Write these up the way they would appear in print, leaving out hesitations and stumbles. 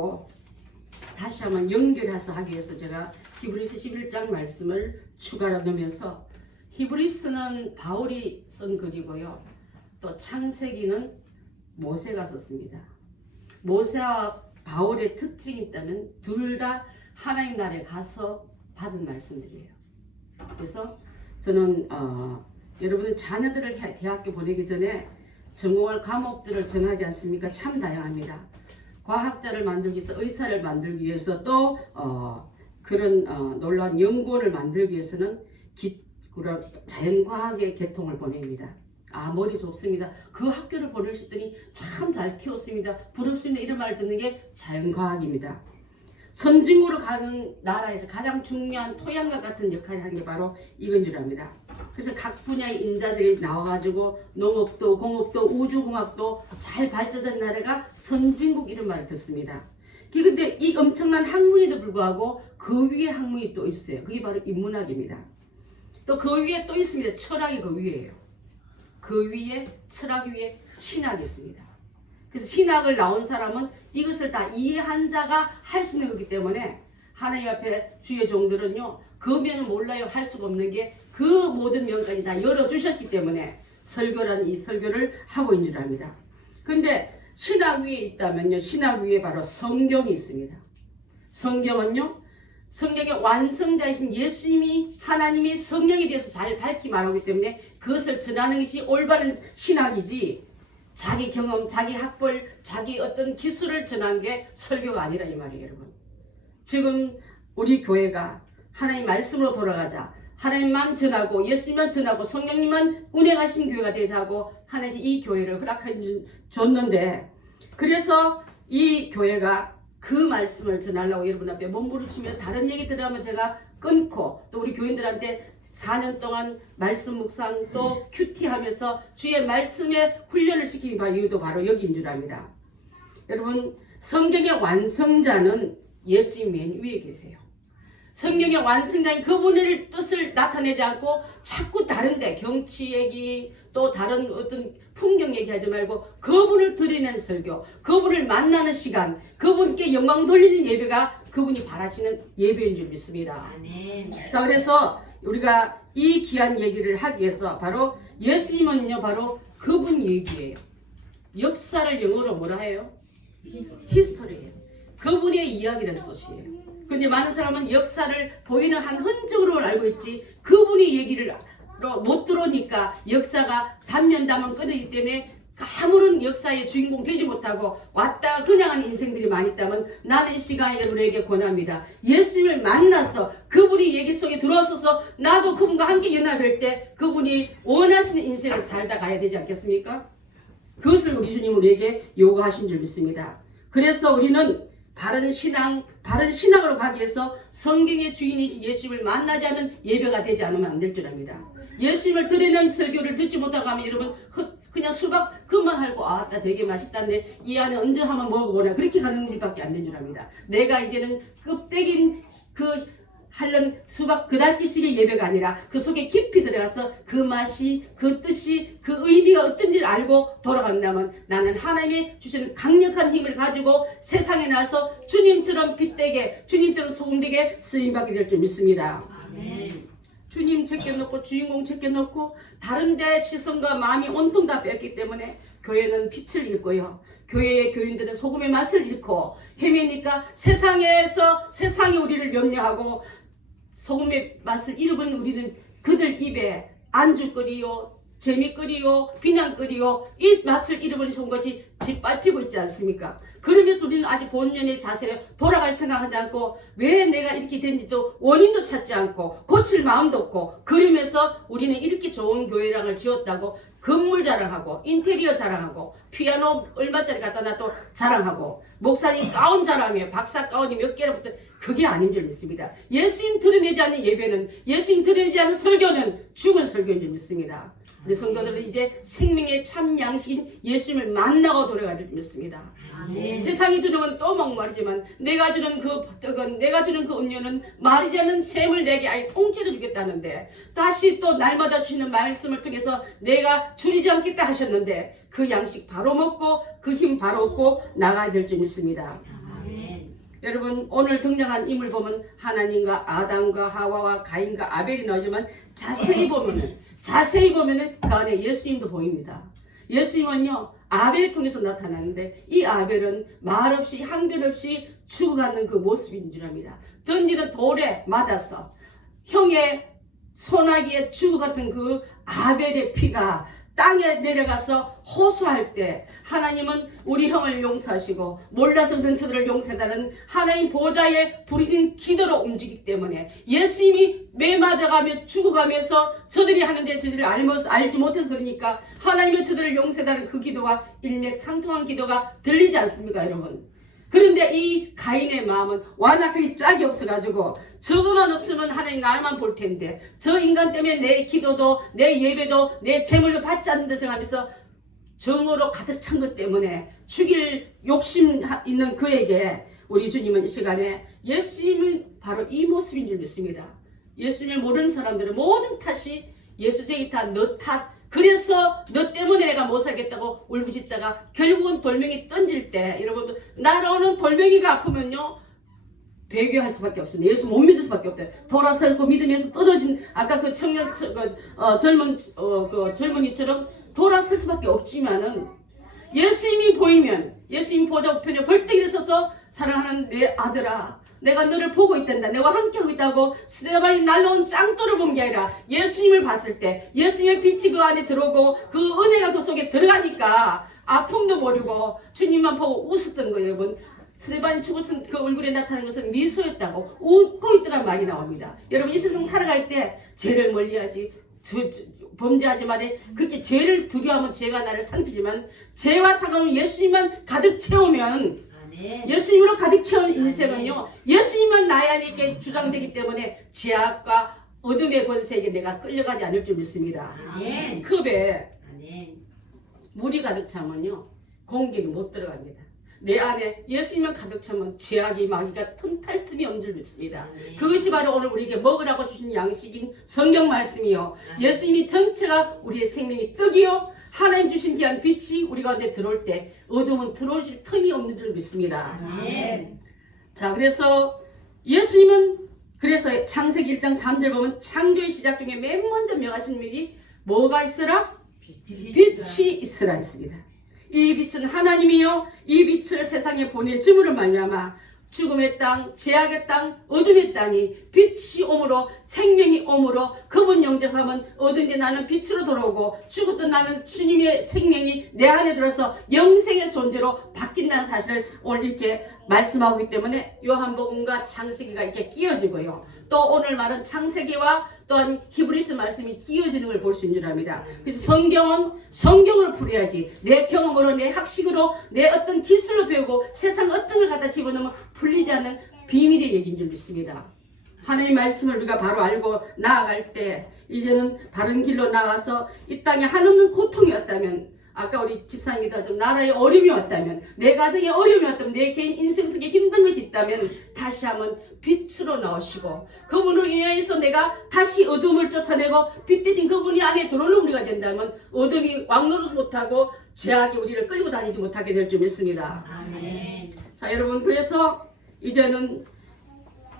하고 다시 한번 연결해서 하기 위해서 제가 히브리서 11장 말씀을 추가로 넣으면서 히브리서는 바울이 쓴 글이고요. 또 창세기는 모세가 썼습니다. 모세와 바울의 특징이 있다면 둘 다 하나님 나라에 가서 받은 말씀들이에요. 그래서 저는 여러분의 자녀들을 대학교 보내기 전에 전공할 과목들을 정하지 않습니까? 참 다양합니다. 과학자를 만들기 위해서, 의사를 만들기 위해서, 또 그런 놀라운 연구원을 만들기 위해서는 자연과학의 계통을 보냅니다. 머리 좁습니다. 그 학교를 보내셨더니 참 잘 키웠습니다. 부럽습니다. 이런 말을 듣는 게 자연과학입니다. 선진국으로 가는 나라에서 가장 중요한 토양과 같은 역할을 하는 게 바로 이건 줄 압니다. 그래서 각 분야의 인자들이 나와가지고 농업도, 공업도, 우주공학도 잘 발전된 나라가 선진국 이런 말을 듣습니다. 그런데 이 엄청난 학문에도 불구하고 그 위에 학문이 또 있어요. 그게 바로 인문학입니다. 또 그 위에 또 있습니다. 철학이 그 위에요. 그 위에, 철학 위에 신학이 있습니다. 그래서 신학을 나온 사람은 이것을 다 이해한 자가 할 수 있는 거기 때문에 하나님 앞에 주의 종들은요, 그 면을 몰라요 할 수가 없는 게 그 모든 면까지 다 열어주셨기 때문에 설교라는 이 설교를 하고 있는 줄 압니다. 그런데 신학 위에 있다면요, 신학 위에 바로 성경이 있습니다. 성경은요, 성경의 완성자이신 예수님이, 하나님이 성령에 대해서 잘 밝히 말하기 때문에 그것을 전하는 것이 올바른 신학이지, 자기 경험, 자기 학벌, 자기 어떤 기술을 전한 게 설교가 아니라 이 말이에요, 여러분. 지금 우리 교회가 하나님 말씀으로 돌아가자, 하나님만 전하고 예수님만 전하고 성령님만 운행하신 교회가 되자고 하나님이 이 교회를 허락해 줬는데, 그래서 이 교회가 그 말씀을 전하려고 여러분 앞에 몸부림치며 다른 얘기 들으면 제가 끊고, 또 우리 교인들한테 4년 동안 말씀 묵상 또 큐티 하면서 주의 말씀에 훈련을 시키기 이유도 바로 여기인 줄 압니다. 여러분, 성경의 완성자는 예수님 맨 위에 계세요. 성경의 완성자인 그분의 뜻을 나타내지 않고 자꾸 다른데 경치 얘기, 또 다른 어떤 풍경 얘기하지 말고 그분을 드리는 설교, 그분을 만나는 시간, 그분께 영광 돌리는 예배가 그분이 바라시는 예배인 줄 믿습니다. 아멘. 자, 그래서 우리가 이 귀한 얘기를 하기 위해서 바로 예수님은요, 바로 그분 얘기예요. 역사를 영어로 뭐라 해요? 히스토리예요. 그분의 이야기라는 뜻이에요. 근데 많은 사람은 역사를 보이는 한 흔적으로 알고 있지, 그분의 얘기를 못 들어오니까 역사가 단면단면 끊이기 때문에 아무런 역사의 주인공 되지 못하고 왔다가 그냥 하는 인생들이 많이 있다면, 나는 이 시간에 여러분에게 권합니다. 예수님을 만나서 그분이 얘기 속에 들어서서 나도 그분과 함께 연합할 때 그분이 원하시는 인생을 살다 가야 되지 않겠습니까? 그것을 우리 주님은 우리에게 요구하신 줄 믿습니다. 그래서 우리는 바른 신앙으로 가기 위해서 성경의 주인이신 예수님을 만나지 않은 예배가 되지 않으면 안 될 줄 압니다. 예수님을 드리는 설교를 듣지 못하고 하면 여러분 그냥 수박 그만 하고 나 되게 맛있다는데 이 안에 언제 한번 먹어보나 그렇게 가는 일밖에 안 된 줄 압니다. 내가 이제는 껍데긴 하려는 수박 그다지식의 예배가 아니라 그 속에 깊이 들어가서 그 맛이, 그 뜻이, 그 의미가 어떤지를 알고 돌아간다면 나는 하나님이 주시는 강력한 힘을 가지고 세상에 나서 주님처럼 빛되게, 주님처럼 소금되게 쓰임받게 될 줄 믿습니다. 아멘. 주님 챙겨놓고 주인공 챙겨놓고 다른데 시선과 마음이 온통 다 빼었기 때문에 교회는 빛을 잃고요, 교회의 교인들은 소금의 맛을 잃고 헤매니까 세상이 우리를 염려하고 소금의 맛을 잃어버린 우리는 그들 입에 안주거리요, 재미거리요, 비난거리요, 이 맛을 잃어버린 것이 짓밟히고 있지 않습니까? 그러면서 우리는 아직 본연의 자세로 돌아갈 생각하지 않고 왜 내가 이렇게 된지도 원인도 찾지 않고 고칠 마음도 없고, 그러면서 우리는 이렇게 좋은 교회랑을 지었다고 건물 자랑하고 인테리어 자랑하고 피아노 얼마짜리 갖다 놔도 자랑하고 목사님 가운 자랑하며 박사 가운이 몇 개를 붙은, 그게 아닌 줄 믿습니다. 예수님 드러내지 않는 예배는, 예수님 드러내지 않는 설교는 죽은 설교인 줄 믿습니다. 우리 성도들은 이제 생명의 참 양식인 예수님을 만나고 돌아가야 줄 믿습니다. 아멘. 세상이 주는 건 또 목말이지만 내가 주는 그 떡은, 내가 주는 그 음료는 마르지 않는 샘을 내게 아예 통째로 주겠다는데, 다시 또 날마다 주시는 말씀을 통해서 내가 줄이지 않겠다 하셨는데 그 양식 바로 먹고 그 힘 바로 얻고 나가야 될 줄 믿습니다. 아멘. 여러분 오늘 등장한 인물 보면 하나님과 아담과 하와와 가인과 아벨이 나오지만 자세히 보면은 그 안에 예수님도 보입니다. 예수님은요 아벨 통해서 나타나는데 이 아벨은 말없이 항변 없이 죽어가는 그 모습인 줄 압니다. 던지는 돌에 맞았어. 형의 소나기에 죽어갔던 그 아벨의 피가 땅에 내려가서 호소할 때 하나님은 우리 형을 용서하시고 몰라서 그런 저들을 용서해달라는 하나님 보좌에 부르짖는 기도로 움직이기 때문에 예수님이 매 맞아가며 죽어가면서 저들이 하는데 저들을 알지 못해서 그러니까 하나님은 저들을 용서해달라는 그 기도가 일맥상통한 기도가 들리지 않습니까 여러분? 그런데 이 가인의 마음은 완악하게 짝이 없어가지고 저거만 없으면 하나님 나만 볼 텐데 저 인간 때문에 내 기도도 내 예배도 내 재물도 받지 않는다 생각하면서 정으로 가득 찬 것 때문에 죽일 욕심 있는 그에게 우리 주님은 이 시간에 예수님은 바로 이 모습인 줄 믿습니다. 예수님을 모르는 사람들은 모든 탓이 예수적인 탓, 너 탓, 그래서 너 때문에 내가 못 살겠다고 울부짖다가 결국은 돌멩이 던질 때 여러분 날아오는 돌멩이가 아프면요 배교할 수밖에 없습니다. 예수 못 믿을 수밖에 없대요. 돌아서고 믿으면서 떨어진 아까 그 청년 젊은이처럼 돌아설 수밖에 없지만은 예수님이 보이면 예수님 보좌 우편에 벌떡 일어서서 사랑하는 내 아들아 내가 너를 보고 있단다. 내가 함께하고 있다고 스데반이 날라온 짱돌을 본 게 아니라 예수님을 봤을 때 예수님의 빛이 그 안에 들어오고 그 은혜가 그 속에 들어가니까 아픔도 모르고 주님만 보고 웃었던 거예요. 여러분 스데반이 죽었던 그 얼굴에 나타난 것은 미소였다고 웃고 있더란 말이 나옵니다. 여러분 이 세상 살아갈 때 죄를 멀리하지 범죄하지 말에 그렇게 죄를 두려워하면 죄가 나를 상치지만 죄와 상관없는 예수님만 가득 채우면 예수님으로 가득 채운 인생은요 예수님만 나의 안에 있게 주장되기 때문에 죄악과 어둠의 권세에게 내가 끌려가지 않을 줄 믿습니다. 컵에 물이 가득 차면요 공기는 못 들어갑니다. 내 안에 예수님만 가득 차면 죄악이 마귀가 틈탈 틈이 없는 줄 믿습니다. 그것이 바로 오늘 우리에게 먹으라고 주신 양식인 성경 말씀이요 예수님이 전체가 우리의 생명의 떡이요 하나님 주신 귀한 빛이 우리 가운데 들어올 때 어둠은 들어오실 틈이 없는 줄 믿습니다. 자 그래서 예수님은 그래서 창세기 1장 3절 보면 창조의 시작 중에 맨 먼저 명하신 일이 뭐가 있으라? 빛이 있으라 했습니다. 이 빛은 하나님이요 이 빛을 세상에 보내줌으로 말미암아 죽음의 땅, 죄악의 땅, 어둠의 땅이 빛이 오므로 생명이 오므로 그분 영접하면 어둠에 나는 빛으로 돌아오고 죽었던 나는 주님의 생명이 내 안에 들어서 영생의 존재로 바뀐다는 사실을 오늘 이렇게 말씀하고 있기 때문에 요한복음과 창세기가 이렇게 끼어지고요. 또 오늘 말은 창세기와 또한 히브리서 말씀이 끼어지는 걸 볼 수 있는 줄 압니다. 그래서 성경은 성경을 풀어야지 내 경험으로 내 학식으로 내 어떤 기술로 배우고 세상 어떤 걸 갖다 집어넣으면 풀리지 않는 비밀의 얘기인 줄 믿습니다. 하나님의 말씀을 우리가 바로 알고 나아갈 때 이제는 바른 길로 나가서 이 땅에 한없는 고통이었다면 아까 우리 집사님이 좀 나라에 어려움이 왔다면 내 가정에 어려움이 왔다면 내 개인 인생 속에 힘든 것이 있다면 다시 한번 빛으로 나오시고 그분으로 인해서 내가 다시 어둠을 쫓아내고 빛 대신 그분이 안에 들어오는 우리가 된다면 어둠이 왕노릇 못하고 죄악이 우리를 끌고 다니지 못하게 될 줄 믿습니다. 아멘. 자 여러분 그래서 이제는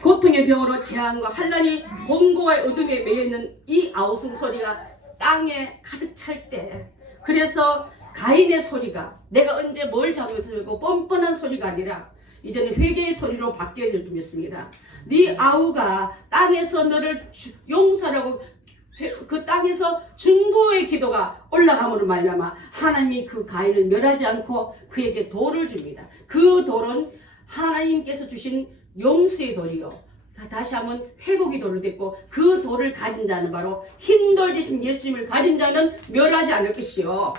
고통의 병으로 재앙과 환난이 공고와 어둠에 매여있는 이 아우성 소리가 땅에 가득 찰 때 그래서 가인의 소리가 내가 언제 뭘 잘못했고 뻔뻔한 소리가 아니라 이제는 회개의 소리로 바뀌어야 될 줄 믿습니다. 네 아우가 땅에서 너를 용서하라고 그 땅에서 중보의 기도가 올라감으로 말미암아 하나님이 그 가인을 멸하지 않고 그에게 돌을 줍니다. 그 돌은 하나님께서 주신 용서의 돌이요. 다시 한번 회복의 돌을 됐고 그 돌을 가진 자는 바로 흰 돌 대신 예수님을 가진 자는 멸하지 않을 것이요.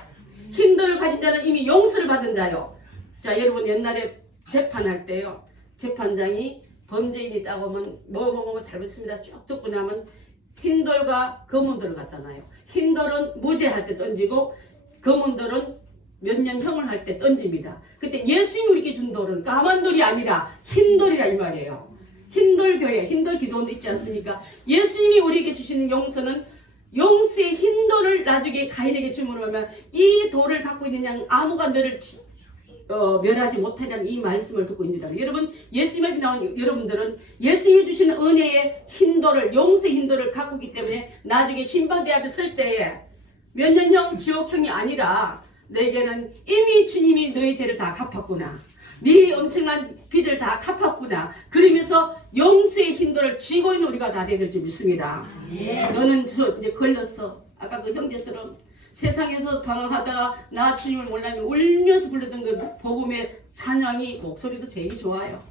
흰 돌을 가진 자는 이미 용서를 받은 자요. 자 여러분 옛날에 재판할 때요. 재판장이 범죄인이 있다고 하면 뭐 잘못했습니다. 쭉 듣고 나면 흰 돌과 검은 돌을 갖다 놔요. 흰 돌은 무죄할 때 던지고 검은 돌은 몇 년 형을 할 때 던집니다. 그때 예수님이 우리에게 준 돌은 까만 돌이 아니라 흰 돌이라 이 말이에요. 흰돌 교회, 흰돌 기도원도 있지 않습니까? 예수님이 우리에게 주시는 용서는 용서의 흰돌을 나중에 가인에게 주문을 하면 이 돌을 갖고 있는 양 아무가 너를 멸하지 못하리라는 이 말씀을 듣고 있습니다. 여러분 예수님이 나온 여러분들은 예수님이 주시는 은혜의 hin도를 용서의 hin도를 갖고 있기 때문에 나중에 심판대 앞에 설 때에 몇 년형 지옥형이 아니라 내게는 이미 주님이 너의 죄를 다 갚았구나. 네 엄청난 빚을 다 갚았구나. 그러면서 용서의 hin도를 쥐고 있는 우리가 다 되될 줄 믿습니다. 너는 이제 걸렸어. 아까 그 형제처럼 세상에서 방황하다가 나 주님을 몰라면 울면서 불렀던 그 복음의 찬양이 목소리도 제일 좋아요.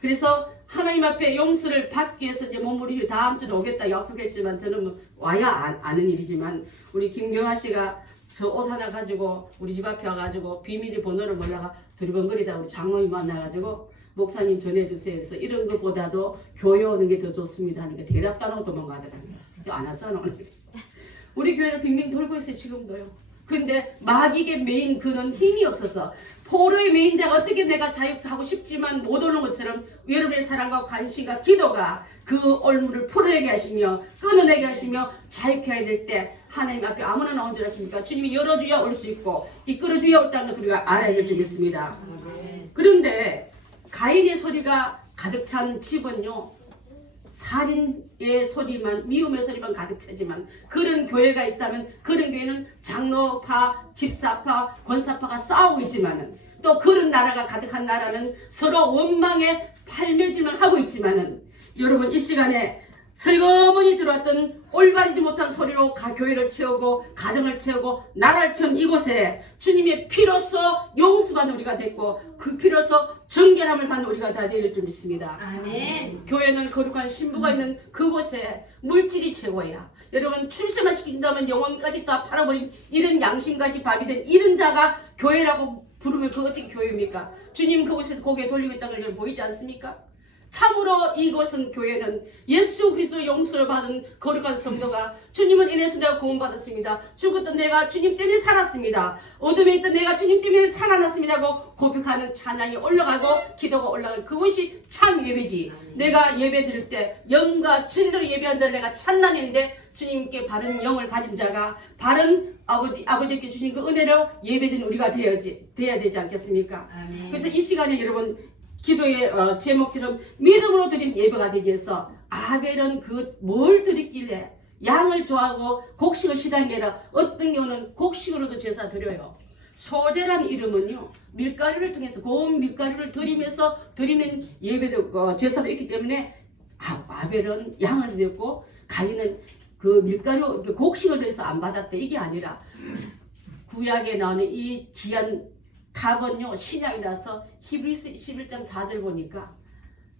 그래서 하나님 앞에 용서를 받기 위해서 이제 몸무리 다음 주에 오겠다 약속했지만 저는 뭐 와야 아는 일이지만 우리 김경아 씨가 저 옷 하나 가지고 우리 집 앞에 와가지고 비밀의 번호를 몰라가 두리번거리다 우리 장로님 만나가지고 목사님 전해주세요. 그래서 이런 것보다도 교회 오는 게 더 좋습니다 하니까 대답도 안 하고 도망가더라고요. 안 왔잖아 오늘. 우리 교회를 빙빙 돌고 있어요 지금도요. 근데 마귀의 메인 그는 힘이 없어서 포로의 메인자가 어떻게 내가 자유하고 싶지만 못 오는 것처럼 여러분의 사랑과 관심과 기도가 그 올무를 풀어내게 하시며 끊어내게 하시며 자유케 해야 될 때 하나님 앞에 아무나 나온 줄 아십니까? 주님이 열어줘야 올 수 있고 이끌어줘야 올다는 것을 우리가 알아야 될 줄 믿습니다. 그런데 가인의 소리가 가득 찬 집은요 살인의 소리만 미움의 소리만 가득 차지만 그런 교회가 있다면 그런 교회는 장로파, 집사파, 권사파가 싸우고 있지만은 또 그런 나라가 가득한 나라는 서로 원망에 팔매질만 하고 있지만은 여러분 이 시간에 슬그머니 들어왔던 올바르지 못한 소리로 교회를 채우고 가정을 채우고 나라를 채운 이곳에 주님의 피로서 용서받는 우리가 됐고 그 피로서 정결함을 받는 우리가 다 될 줄 믿습니다. 아멘. 교회는 거룩한 신부가 있는 그곳에 물질이 최고야. 여러분 출세만 시킨다면 영혼까지 다 팔아버린 이런 양심까지 밥이된 이런 자가 교회라고 부르면 그거 어떻게 교회입니까? 주님 그곳에서 고개 돌리고 있다는 걸 보이지 않습니까? 참으로 이곳은 교회는 예수 그리스도의 용서를 받은 거룩한 성도가 주님을 인해서 내가 구원받았습니다. 죽었던 내가 주님 때문에 살았습니다. 어둠에 있던 내가 주님 때문에 살아났습니다 하고 고백하는 찬양이 올라가고 기도가 올라가는 그것이 참 예배지. 내가 예배 드릴 때 영과 진리로 예배한 자를 내가 찬양했는데 주님께 바른 영을 가진 자가 바른 아버지께 주신 그 은혜로 예배드리는 우리가 돼야 되지 않겠습니까? 아멘. 그래서 이 시간에 여러분 기도의 제목처럼 믿음으로 드린 예배가 되기 위해서 아벨은 그 뭘 드렸길래 양을 좋아하고 곡식을 싫어하면 어떤 경우는 곡식으로도 제사 드려요. 소제란 이름은요 밀가루를 통해서 고운 밀가루를 드리면서 드리는 예배도 제사도 있기 때문에 아벨은 양을 드렸고 가인은 그 밀가루 곡식을 드려서 안 받았대. 이게 아니라 구약에 나오는 이 귀한 답은요 신약이 나서 히브리서 11장 4절 보니까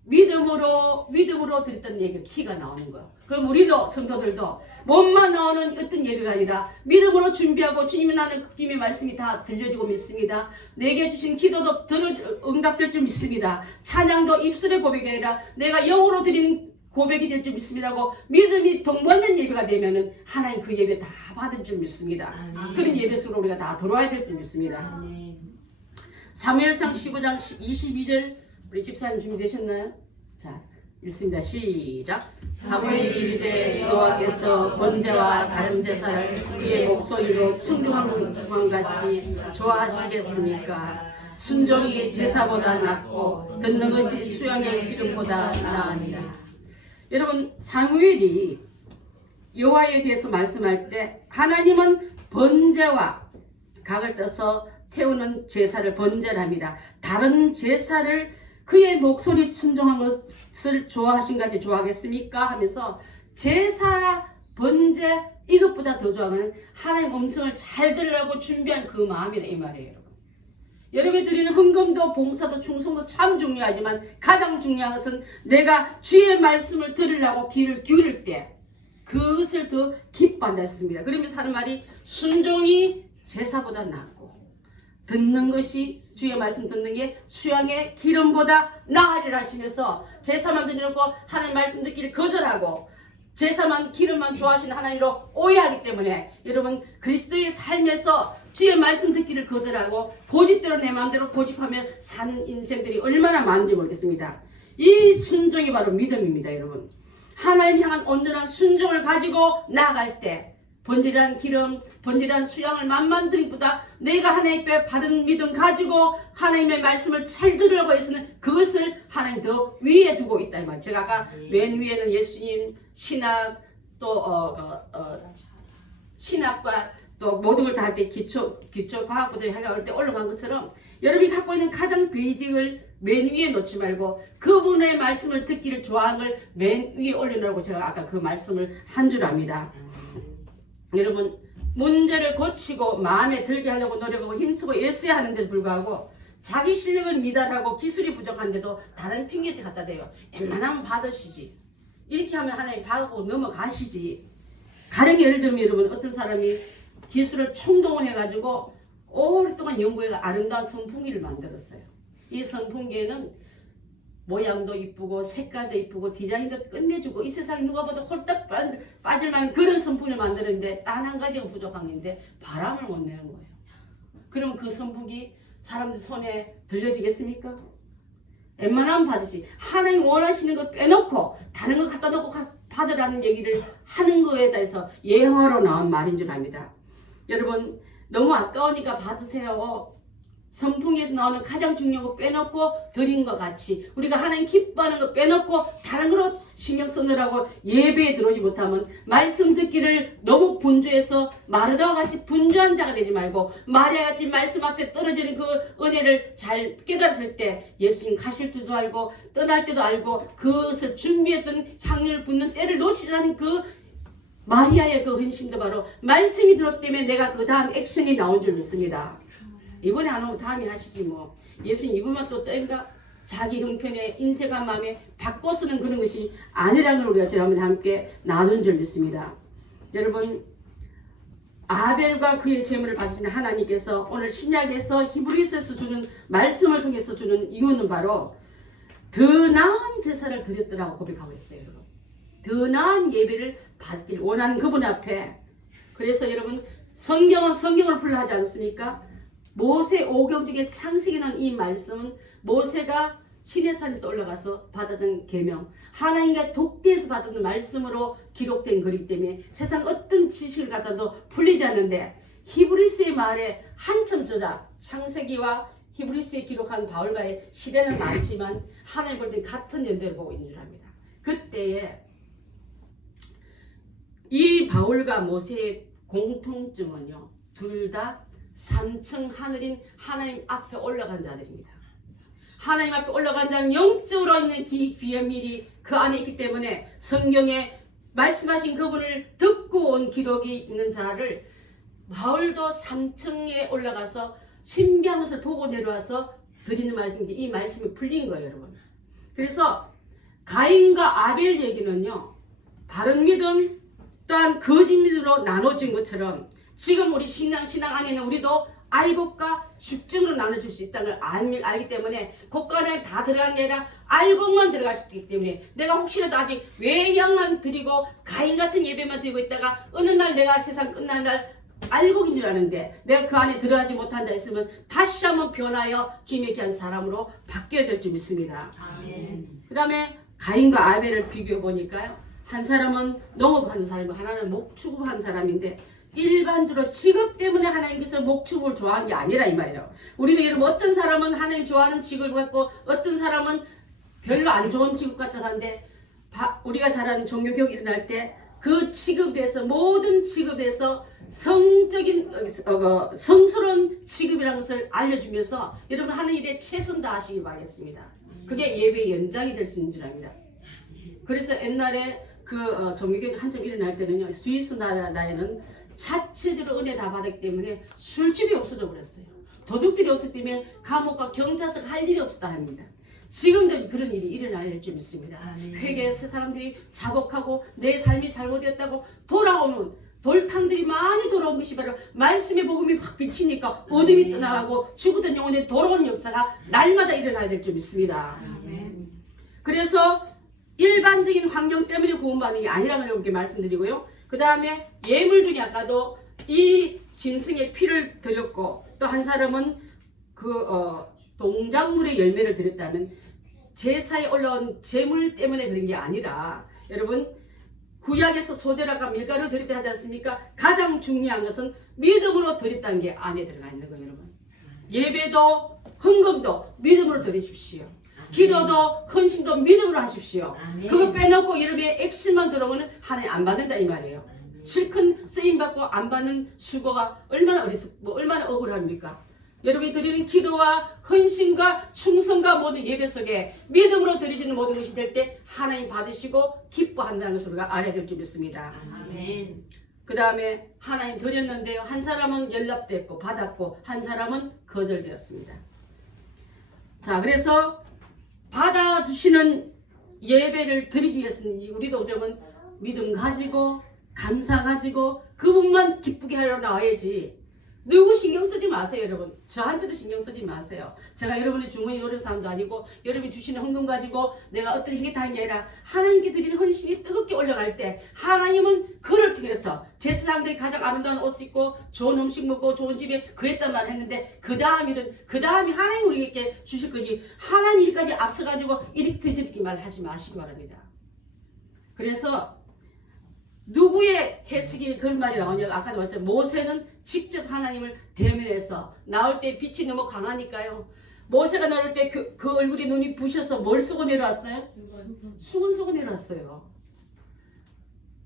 믿음으로 드렸던 예배 키가 나오는 거예요. 그럼 우리도 성도들도 몸만 나오는 어떤 예배가 아니라 믿음으로 준비하고 주님이 나는 주님의 말씀이 다 들려지고 믿습니다. 내게 주신 기도도 응답될 줄 믿습니다. 찬양도 입술의 고백이 아니라 내가 영으로 드린 고백이 될 줄 믿습니다 하고 믿음이 동반된 예배가 되면은 하나님 그 예배 다 받을 줄 믿습니다. 그런 예배 속으로 우리가 다 들어와야 될 줄 믿습니다. 사무엘상 15장 22절 우리 집사님 준비되셨나요? 자 읽습니다. 시작. 사무엘이 이르되 여호와께서 번제와 다른 제사를 그의 목소리로 충동한 같이 좋아하시겠습니까? 순종이 제사보다 낫고 듣는 것이 수양의 기름보다 나으니라. 여러분 사무엘이 여호와에 대해서 말씀할 때 하나님은 번제와 각을 떠서 태우는 제사를 번제랍니다. 다른 제사를 그의 목소리 순종한 것을 좋아하신가지 좋아하겠습니까? 하면서 제사, 번제 이것보다 더 좋아하는 하나님 음성을 잘 들으라고 준비한 그 마음이라 이 말이에요. 여러분. 여러분이 드리는 헌금도 봉사도 충성도 참 중요하지만 가장 중요한 것은 내가 주의 말씀을 들으려고 귀를 기울일 때 그것을 더 기뻐한다 했습니다. 그러면서 하는 말이 순종이 제사보다 낫고 듣는 것이 주의 말씀 듣는 게 수양의 기름보다 나으리라 하시면서 제사만 드리고 하나님 말씀 듣기를 거절하고 제사만 기름만 좋아하시는 하나님으로 오해하기 때문에 여러분 그리스도의 삶에서 주의 말씀 듣기를 거절하고 고집대로 내 마음대로 고집하며 사는 인생들이 얼마나 많은지 모르겠습니다. 이 순종이 바로 믿음입니다. 여러분 하나님 향한 온전한 순종을 가지고 나아갈 때 번지란 기름, 번지란 수양을 만만 드림보다 내가 하나님께 받은 믿음 가지고 하나님의 말씀을 잘 들으려고 했으면 그것을 하나님 더 위에 두고 있다 이 말. 제가 아까 맨 위에는 예수님, 신학, 또 신학과 또 모든 걸 다 할 때 기초 과학부터 해갈 때 올라간 것처럼 여러분이 갖고 있는 가장 베이직을 맨 위에 놓지 말고 그분의 말씀을 듣기를 좋아하는 걸 맨 위에 올려놓으라고 제가 아까 그 말씀을 한 줄 압니다. 여러분 문제를 고치고 마음에 들게 하려고 노력하고 힘쓰고 애써야 하는데도 불구하고 자기 실력을 미달하고 기술이 부족한데도 다른 핑계를 갖다 대요. 웬만하면 받으시지. 이렇게 하면 하나님 받고 넘어가시지. 가령 예를 들면 여러분 어떤 사람이 기술을 총동원해가지고 오랫동안 연구해서 아름다운 선풍기를 만들었어요. 이 선풍기에는 모양도 이쁘고 색깔도 이쁘고 디자인도 끝내주고 이 세상에 누가 봐도 홀딱 빠질 만한 그런 선풍기를 만드는데 단 한 가지가 부족한 건데 바람을 못 내는 거예요. 그러면 그 선풍기 사람들 손에 들려지겠습니까? 웬만하면 받으시. 하나님 원하시는 거 빼놓고 다른 거 갖다 놓고 받으라는 얘기를 하는 거에 대해서 예화로 나온 말인 줄 압니다. 여러분 너무 아까우니까 받으세요. 선풍기에서 나오는 가장 중요한 거 빼놓고 드린 것 같이 우리가 하나님 기뻐하는 거 빼놓고 다른 거로 신경 쓰느라고 예배에 들어오지 못하면 말씀 듣기를 너무 분주해서 마르다와 같이 분주한 자가 되지 말고 마리아 같이 말씀 앞에 떨어지는 그 은혜를 잘 깨달았을 때 예수님 가실 줄도 알고 떠날 때도 알고 그것을 준비했던 향유를 붓는 때를 놓치지 않은 그 마리아의 그 헌신도 바로 말씀이 들었기 때문에 내가 그 다음 액션이 나온 줄 믿습니다. 이번에 안 오면 다음에 하시지 뭐. 예수님 이번만 또 뜬가? 자기 형편에 인생과 마음에 바꿔 쓰는 그런 것이 아니라는 걸 우리가 지난번에 함께 나눈 줄 믿습니다. 여러분 아벨과 그의 제물을 받으신 하나님께서 오늘 신약에서 히브리서에서 주는 말씀을 통해서 주는 이유는 바로 더 나은 제사를 드렸더라고 고백하고 있어요. 여러분. 더 나은 예배를 받길 원하는 그분 앞에. 그래서 여러분 성경은 성경을 풀라 하지 않습니까? 모세 오경 중에 창세기 나온 이 말씀은 모세가 시내산에서 올라가서 받았던 계명 하나님과 독대에서 받았던 말씀으로 기록된 글이기 때문에 세상 어떤 지식을 갖다도 풀리지 않는데 히브리스의 말에 한참 저자 창세기와 히브리스에 기록한 바울과의 시대는 많지만 하나님 볼 때 같은 연대를 보고 있는 줄 압니다. 그때에 이 바울과 모세의 공통점은요 둘 다 3층 하늘인 하나님 앞에 올라간 자들입니다. 하나님 앞에 올라간 자는 영적으로 있는 비밀이 그 안에 있기 때문에 성경에 말씀하신 그분을 듣고 온 기록이 있는 자를 바울도 3층에 올라가서 신비한 보고 내려와서 드리는 말씀인데 이 말씀이 풀린 거예요 여러분. 그래서 가인과 아벨 얘기는요 바른 믿음 또한 거짓 믿음으로 나눠진 것처럼 지금 우리 신앙 안에는 우리도 알곡과 죽증으로 나눠줄 수 있다는 걸 알기 때문에 곳간에 다 들어간 게 아니라 알곡만 들어갈 수 있기 때문에 내가 혹시라도 아직 외양만 드리고 가인 같은 예배만 드리고 있다가 어느 날 내가 세상 끝난 날 알곡인 줄 아는데 내가 그 안에 들어가지 못한 자 있으면 다시 한번 변하여 주님의 귀한 사람으로 바뀌어야 될 줄 믿습니다. 그 다음에 가인과 아벨을 비교해 보니까요 한 사람은 농업하는 사람이고 하나는 목축업하는 사람인데 일반적으로 직업 때문에 하나님께서 목축을 좋아하는 게 아니라 이 말이에요. 우리가 여러분 어떤 사람은 하나님 좋아하는 직업을 갖고 어떤 사람은 별로 안 좋은 직업 같아서 하는데 우리가 잘 아는 종교개혁 일어날 때 그 직업에서 모든 직업에서 성적인 성스러운 직업이라는 것을 알려주면서 여러분 하는 일에 최선 다하시길 바라겠습니다. 그게 예배의 연장이 될 수 있는 줄 압니다. 그래서 옛날에 그 종교개혁 한참 일어날 때는요 스위스 나라에는 자체적으로 은혜 다 받았기 때문에 술집이 없어져 버렸어요. 도둑들이 없었기 때문에 감옥과 경찰서가 할 일이 없었다 합니다. 지금도 그런 일이 일어나야 될 줄 믿습니다. 회개해서 사람들이 자복하고 내 삶이 잘못되었다고 돌아오는 돌탕들이 많이 돌아온 것이 바로 말씀의 복음이 확 비치니까 어둠이 떠나가고 죽었던 영혼의 돌아온 역사가 날마다 일어나야 될 줄 믿습니다. 그래서 일반적인 환경 때문에 구원받는 게 아니라는 걸 이렇게 말씀드리고요. 그 다음에 예물 중에 아까도 이 짐승의 피를 드렸고 또 한 사람은 동작물의 열매를 드렸다면 제사에 올라온 제물 때문에 그런 게 아니라 여러분 구약에서 소재라가 밀가루 드렸다 하지 않습니까? 가장 중요한 것은 믿음으로 드렸다는 게 안에 들어가 있는 거예요, 여러분. 예배도 헌금도 믿음으로 드리십시오. 기도도 헌신도 믿음으로 하십시오. 그거 빼놓고 여러분의 액실만 들어오면 하나님 안 받는다 이 말이에요. 실컷 쓰임 받고 안 받는 수고가 얼마나 억울합니까? 여러분이 드리는 기도와 헌신과 충성과 모든 예배 속에 믿음으로 드리지는 모든 것이 될 때 하나님 받으시고 기뻐한다는 것을 우리가 알아야 될 줄 믿습니다. 아멘. 그 다음에 하나님 드렸는데요. 한 사람은 연락됐고 받았고 한 사람은 거절되었습니다. 자, 그래서 받아주시는 예배를 드리기 위해서는 우리도 그러면 믿음 가지고 감사 가지고 그분만 기쁘게 하려 나와야지. 누구 신경 쓰지 마세요, 여러분. 저한테도 신경 쓰지 마세요. 제가 여러분의 주머니 노리는 사람도 아니고 여러분이 주시는 헌금 가지고 내가 어떤 힘이 다는 게 아니라 하나님께 드리는 헌신이 뜨겁게 올라갈 때 하나님은 그를 통해서 제사장들이 가장 아름다운 옷 입고 좋은 음식 먹고 좋은 집에 그랬단 말 했는데 그 다음이 하나님 우리에게 주실 거지 하나님 일까지 앞서가지고 이렇게 저렇게 말하지 마시기 바랍니다. 그래서 누구의 해석이 그런 말이 나오냐고 아까도 말했죠. 모세는 직접 하나님을 대면해서 나올 때 빛이 너무 강하니까요. 모세가 나올 때 그 얼굴에 눈이 부셔서 뭘 쓰고 내려왔어요? 수건 쓰고 내려왔어요.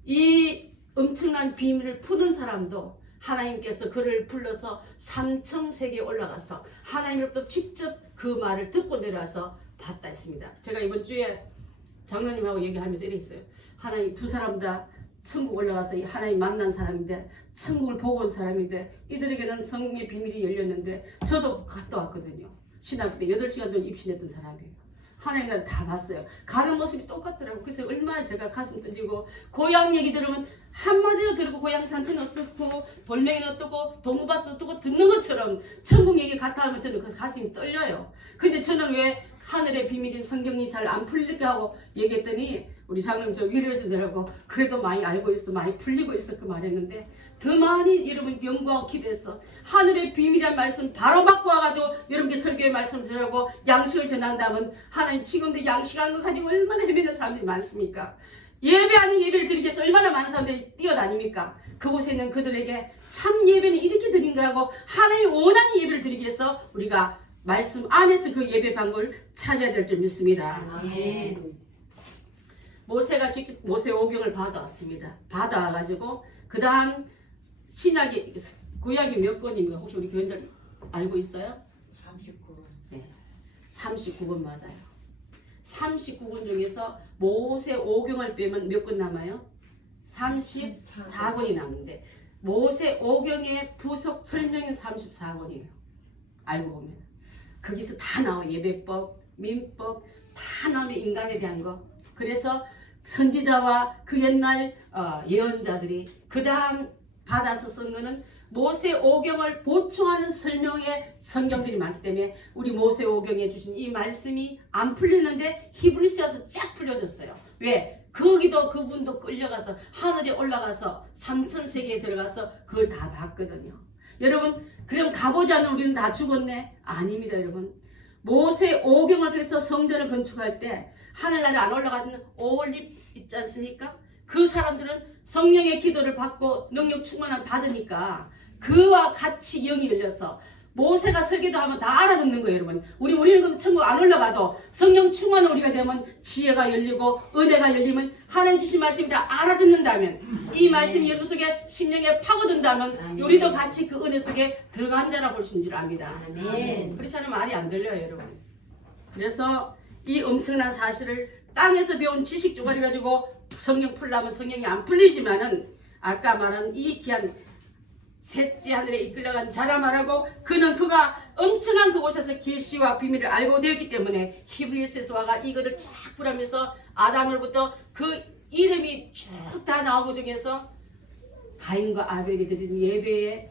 이 엄청난 비밀을 푸는 사람도 하나님께서 그를 불러서 삼청세계에 올라가서 하나님으로부터 직접 그 말을 듣고 내려와서 봤다 했습니다. 제가 이번 주에 장로님하고 얘기하면서 이랬어요. 하나님 두 사람 다 천국 올라가서 하나님 만난 사람인데 천국을 보고 온 사람인데 이들에게는 성령의 비밀이 열렸는데 저도 갔다 왔거든요. 신학교 때 8시간 동안 입신했던 사람이에요. 하나님 나를 다 봤어요. 가는 모습이 똑같더라고요. 그래서 얼마나 제가 가슴 떨리고 고향 얘기 들으면 한마디도 들고 고향 산천은 어떻고 돌멩이는 어떻고 동무밭도 어떻고 듣는 것처럼 천국 얘기 같아 하면 저는 그 가슴이 떨려요. 근데 저는 왜 하늘의 비밀인 성경이 잘 안 풀릴까 하고 얘기했더니 우리 장로님 저 위로해주더라고. 그래도 많이 알고 있어. 많이 풀리고 있어. 그 말했는데 더 많이 여러분 연구하고 기도해서 하늘의 비밀이란 말씀 바로 받고 와가지고 여러분께 설교의 말씀 전하고 양식을 전한다면 하나님 지금도 양식하는 거 가지고 얼마나 헤매는 사람들이 많습니까? 예배 아닌 예배를 드리기 위해서 얼마나 많은 사람들이 뛰어다닙니까? 그곳에 있는 그들에게 참 예배는 이렇게 드린가 하고 하나님이 원하는 예배를 드리기 위해서 우리가 말씀 안에서 그 예배 방법을 찾아야 될 줄 믿습니다. 아멘. 모세가 직접 모세 오경을 받아왔습니다. 받아와가지고 그 다음 신약이 구약이 몇 권입니까? 혹시 우리 교인들 알고 있어요? 39번. 네, 39권 맞아요. 39권 중에서 모세 오경을 빼면 몇 권 남아요? 34권이 남는데 모세 오경의 부속 설명인 34권이에요. 알고 보면 거기서 다 나와. 예배법, 민법 다 나오면 인간에 대한 거. 그래서 선지자와 그 옛날 예언자들이 그 다음 받아서 쓴 거는 모세 오경을 보충하는 설명의 성경들이 많기 때문에 우리 모세 오경에 주신 이 말씀이 안 풀리는데 히브리서에서 쫙 풀려졌어요. 왜? 거기도 그분도 끌려가서 하늘에 올라가서 삼천세계에 들어가서 그걸 다 봤거든요. 여러분 그럼 가보자는 우리는 다 죽었네? 아닙니다 여러분. 모세 오경을 통해서 성전을 건축할 때 하늘나라에 안 올라가는 올립 있지 않습니까? 그 사람들은 성령의 기도를 받고 능력 충만함을 받으니까 그와 같이 영이 열려서 모세가 설교도하면 다 알아듣는 거예요 여러분. 우리는 그럼 천국 안 올라가도 성령 충만한 우리가 되면 지혜가 열리고 은혜가 열리면 하나님 주신 말씀이 다 알아듣는다면 이 말씀이 여러분 속에 심령에 파고든다면 우리도 같이 그 은혜 속에 들어간 자라 볼 수 있는 줄 압니다. 그렇지 않으면 말이 안 들려요 여러분. 그래서 이 엄청난 사실을 땅에서 배운 지식 조가리 가지고 성령 풀려면 성령이 안 풀리지만은 아까 말한 이 귀한 셋째 하늘에 이끌려간 자라 말하고 그가 엄청난 그곳에서 계시와 비밀을 알고 되었기 때문에 히브리서에서 와가 이거를 쫙 풀하면서 아담으로부터 그 이름이 쭉 다 나오고 중에서 가인과 아벨이 드린 예배의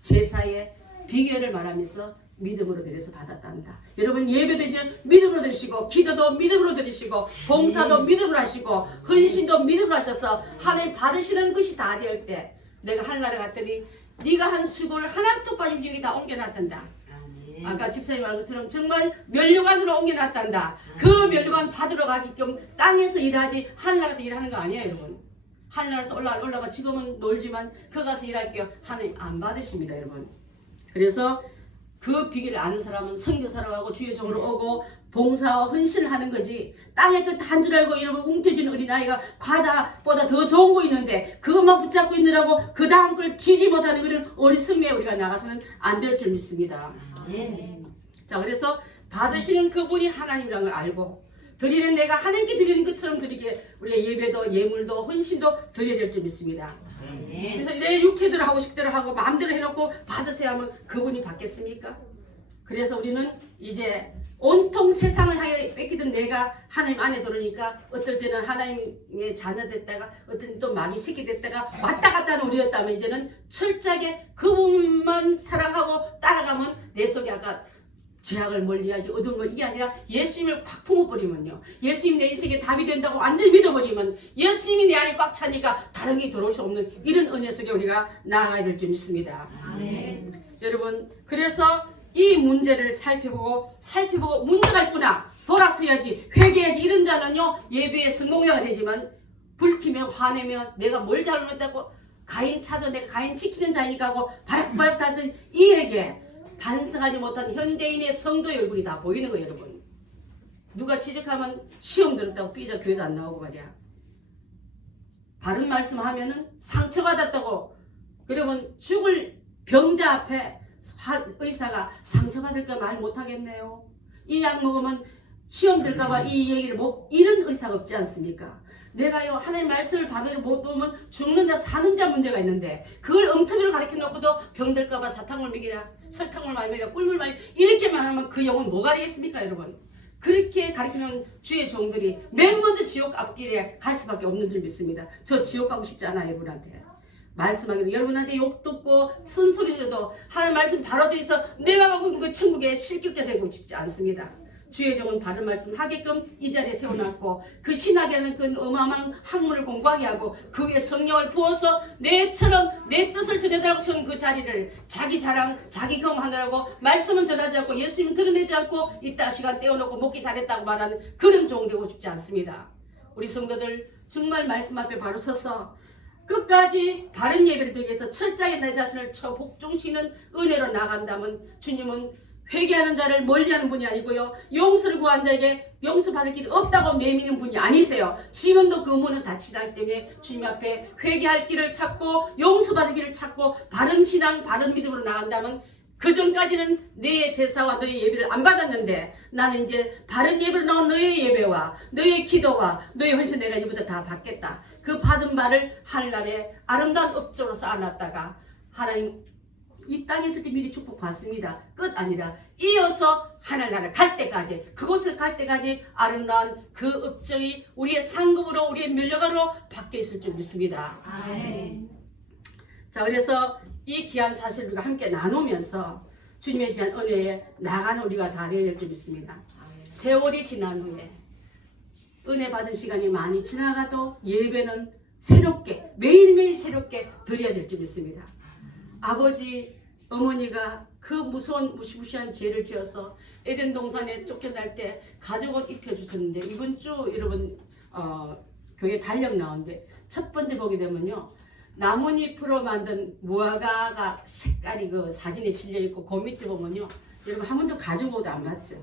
제사의 비결을 말하면서 믿음으로 드려서 받았단다. 여러분 예배도 이제 믿음으로 드리시고 기도도 믿음으로 드리시고 봉사도 믿음으로 하시고 헌신도 믿음으로 하셔서 하나님 받으시는 것이 다 될 때 내가 하늘나라 갔더니 네가 한 수고를 하나도 빠짐없이 여기 다 옮겨놨단다. 아까 집사님 말한 것처럼 정말 면류관으로 옮겨놨단다. 그 면류관 받으러 가게끔 땅에서 일하지 하늘나라에서 일하는 거 아니에요 여러분. 하늘나라에서 올라가 지금은 놀지만 그 가서 일할게요. 하나님 안 받으십니다, 여러분. 그래서 그 비결을 아는 사람은 선교사로 하고 주의 종으로 오고 봉사와 헌신을 하는 거지. 땅의 끝 한 줄 알고 이러면 웅태진 어린아이가 과자보다 더 좋은 거 있는데 그것만 붙잡고 있느라고 그 다음 걸 지지 못하는 것은 어리석음에 우리가 나가서는 안 될 줄 믿습니다. 아멘. 자, 그래서 받으시는 그분이 하나님이라는 걸 알고 드리는 내가 하나님께 드리는 것처럼 드리게 우리가 예배도 예물도 헌신도 드려야 될 줄 믿습니다. 아멘. 그래서 내 육체대로 하고 싶대로 하고 마음대로 해놓고 받으세요 하면 그분이 받겠습니까? 그래서 우리는 이제 온통 세상을 향해 뺏기던 내가 하나님 안에 들어오니까 어떨 때는 하나님의 자녀 됐다가 어떨 때는 또 마귀 새끼 됐다가 왔다 갔다 하는 우리였다면 이제는 철저하게 그분만 사랑하고 따라가면 내 속에 아까 죄악을 멀리하지 어둠을 이게 아니라 예수님을 팍 품어버리면요. 예수님 내 인생에 답이 된다고 완전히 믿어버리면 예수님이 내 안에 꽉 차니까 다른 게 들어올 수 없는 이런 은혜 속에 우리가 나아가야 될 줄 믿습니다. 아멘. 여러분 그래서 이 문제를 살펴보고 문제가 있구나 돌아서야지 회개해야지 이런 자는요 예배의 성공자가 되지만 불키면 화내면 내가 뭘 잘못했다고 가인 찾아 내가 가인 지키는 자이니까 하고 바락바락 하던 이에게 반성하지 못한 현대인의 성도의 얼굴이 다 보이는 거예요, 여러분. 누가 지적하면 시험 들었다고 삐져 교회도 안 나오고 말이야. 바른 말씀하면은 상처받았다고. 여러분 죽을 병자 앞에 의사가 상처받을까 말 못하겠네요. 이 약 먹으면 시험 들까봐 이 얘기를 이런 의사가 없지 않습니까? 내가요 하나님 말씀을 받으러 못 오면 죽는 자 사는 자 문제가 있는데 그걸 엉터리로 가르쳐 놓고도 병들까봐 사탕물 먹이라 설탕물 많이 먹이라 꿀물 많이 이렇게만 하면 그 영혼 뭐가 되겠습니까 여러분? 그렇게 가르치는 주의 종들이 맨 먼저 지옥 앞길에 갈 수밖에 없는 줄 믿습니다. 저 지옥 가고 싶지 않아요 여러분한테. 말씀하기로 여러분한테 욕 듣고 쓴소리 들어도 하나님 말씀 바로 뒤에서 내가 가고 있는 그 천국에 실격자 되고 싶지 않습니다. 주의 종은 바른 말씀 하게끔 이 자리에 세워놨고 그 신학에는 그 어마어마한 학문을 공부하게 하고 그 위에 성령을 부어서 내처럼 내 뜻을 전해달라고 세운 그 자리를 자기 자랑 자기 경험하느라고 말씀은 전하지 않고 예수님은 드러내지 않고 이따 시간 떼어놓고 먹기 잘했다고 말하는 그런 종 되고 싶지 않습니다. 우리 성도들 정말 말씀 앞에 바로 서서 끝까지 바른 예배를 드리기 위해서 철저하게 내 자신을 복종시는 은혜로 나간다면 주님은 회개하는 자를 멀리하는 분이 아니고요. 용서를 구한 자에게 용서받을 길이 없다고 내미는 분이 아니세요. 지금도 그 문은 닫히지 않기 때문에 주님 앞에 회개할 길을 찾고 용서받을 길을 찾고 바른 신앙 바른 믿음으로 나간다면 그 전까지는 너의 제사와 너의 예배를 안 받았는데 나는 이제 바른 예배로 나온 너의 예배와 너의 기도와 너의 헌신 내가 이제부터 다 받겠다. 그 받은 바를 하늘나라에 아름다운 업적으로 쌓아놨다가 하나님 이 땅에 있을 때 미리 축복받습니다. 끝 아니라 이어서 하늘나라 갈 때까지 그곳을 갈 때까지 아름다운 그 업적이 우리의 상급으로 우리의 면류관으로 바뀌어 있을 줄 믿습니다. 아멘. 자 그래서 이 귀한 사실을 우리가 함께 나누면서 주님의 귀한 은혜에 나가는 우리가 다 되어야 될 줄 믿습니다. 세월이 지난 후에 은혜 받은 시간이 많이 지나가도 예배는 새롭게 매일매일 새롭게 드려야 될 줄 믿습니다. 아버지, 어머니가 그 무서운 무시무시한 죄를 지어서 에덴 동산에 쫓겨날 때 가죽옷 입혀주셨는데 이번 주 여러분 교회 달력 나오는데 첫 번째 보게 되면요. 나뭇잎으로 만든 무화과가 색깔이 그 사진에 실려있고 그 밑에 보면요. 여러분 한 번도 가죽옷 안 봤죠?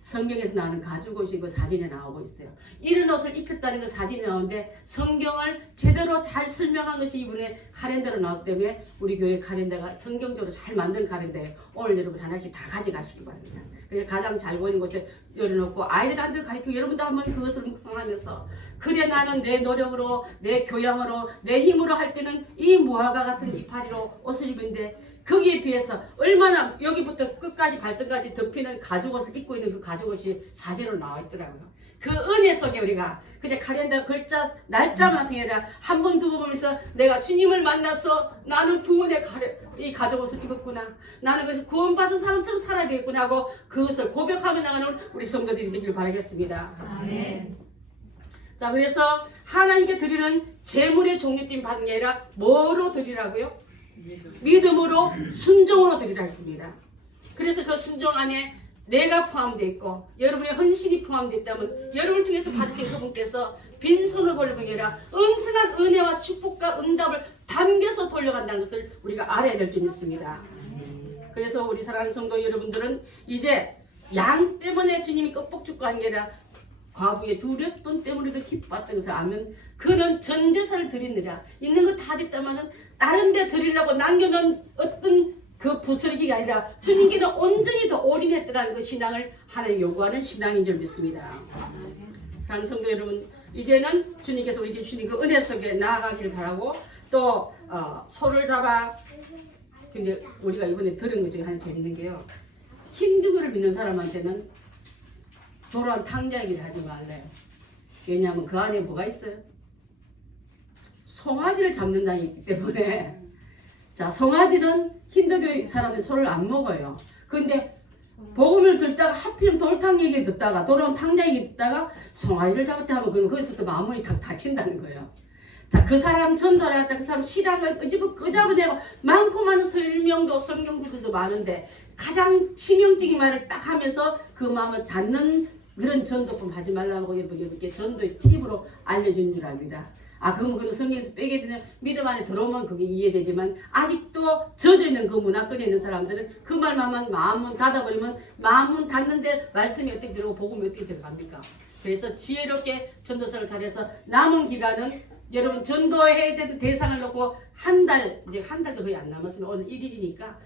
성경에서 나오는 가죽옷이 그 사진에 나오고 있어요. 이런 옷을 입혔다는 그 사진이 나오는데 성경을 제대로 잘 설명한 것이 이번에 카렌더로 나왔기 때문에 우리 교회 카렌더가 성경적으로 잘 만든 카렌더예요. 오늘 여러분 하나씩 다 가져가시기 바랍니다. 그래서 가장 잘 보이는 곳에 열어놓고 아이들한테 가르치고 여러분도 한번 그것을 묵상하면서 그래 나는 내 노력으로 내 교양으로 내 힘으로 할 때는 이 무화과 같은 이파리로 옷을 입은데 거기에 비해서 얼마나 여기부터 끝까지 발등까지 덮이는 가죽옷을 입고 있는 그 가죽옷이 사진으로 나와 있더라고요. 그 은혜 속에 우리가 그냥 카렌더 글자 날짜만 같은 게 아니라 한 번 두 번 보면서 내가 주님을 만나서 나는 구원의 이 가죽옷을 입었구나. 나는 그래서 구원받은 사람처럼 살아야 되겠구나 하고 그것을 고백하며 나가는 우리 성도들이 되길 바라겠습니다. 아멘. 자 그래서 하나님께 드리는 제물의 종류팀 받은 게 아니라 뭐로 드리라고요? 믿음으로 순종으로 드리라 했습니다. 그래서 그 순종 안에 내가 포함되어 있고 여러분의 헌신이 포함되어 있다면 여러분을 통해서 받으신 그분께서 빈손으로 돌려보는 게 아니라 엄청난 은혜와 축복과 응답을 담겨서 돌려간다는 것을 우리가 알아야 될 줄 믿습니다. 그래서 우리 사랑하는 성도 여러분들은 이제 양 때문에 주님이 껍복 죽고 한 게 아니라 과부의 두렵돈 때문에도 기뻐했던 것을 알면 그는 전 재산을 드리느라 있는 거 다 됐다마는 다른 데 드리려고 남겨놓은 어떤 그 부스러기가 아니라 주님께는 온전히 더 올인했다는 그 신앙을 하나님 요구하는 신앙인 줄 믿습니다. 사랑하는 성도 여러분, 이제는 주님께서 우리에게 주신 그 은혜 속에 나아가기를 바라고 또 소를 잡아. 근데 우리가 이번에 들은 것 중에 하나 재밌는 게요, 힌두교를 믿는 사람한테는 도로한 탕자 얘기를 하지 말래요. 왜냐하면 그 안에 뭐가 있어요? 송아지를 잡는다는 게 있기 때문에. 자, 송아지는 힌두교 사람들이 소를 안 먹어요. 근데 복음을 듣다가 하필이면 돌탕 얘기 듣다가 도로한 탕자 얘기 듣다가 송아지를 잡았다 하면 그러면 거기서부터 마음이 다 다친다는 거예요. 자, 그 사람 전도를 했다 그 사람 신앙을 끄집어내고 많고 많은 설명도 성경구들도 많은데 가장 치명적인 말을 딱 하면서 그 마음을 닫는 그런 전도법 하지 말라고 여러분께 전도의 팁으로 알려준 줄 압니다. 그러면 그는 성경에서 빼게 되면 믿음 안에 들어오면 그게 이해되지만 아직도 젖어 있는 그 문화권에 있는 사람들은 그 말만 마음문 닫아버리면 마음문 닫는데 말씀이 어떻게 들어오고 복음이 어떻게 들어갑니까? 그래서 지혜롭게 전도사를 잘해서 남은 기간은 여러분 전도해야 되는 대상을 놓고 이제 한 달도 거의 안 남았으면 오늘 1일이니까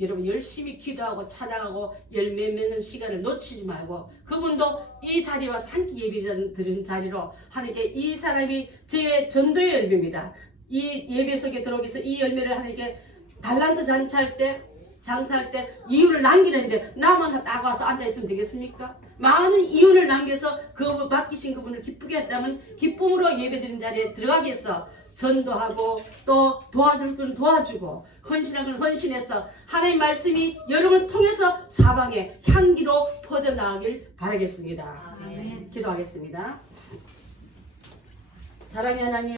여러분 열심히 기도하고 찬양하고 열매 맺는 시간을 놓치지 말고 그분도 이 자리에 와서 함께 예배 드린 자리로 하나님께 이 사람이 제 전도의 열매입니다. 이 예배 속에 들어오기 위해서 이 열매를 하나님께 달란트 장사할 때 이윤을 남기는데 나만 딱 와서 앉아있으면 되겠습니까? 많은 이윤을 남겨서 그 맡기신 그분을 기쁘게 했다면 기쁨으로 예배드린 자리에 들어가기 위해서 전도하고 또 도와줄 건 도와주고 헌신할 건 헌신해서 하나님의 말씀이 여러분을 통해서 사방에 향기로 퍼져나가길 바라겠습니다. 아멘. 기도하겠습니다. 사랑의 하나님,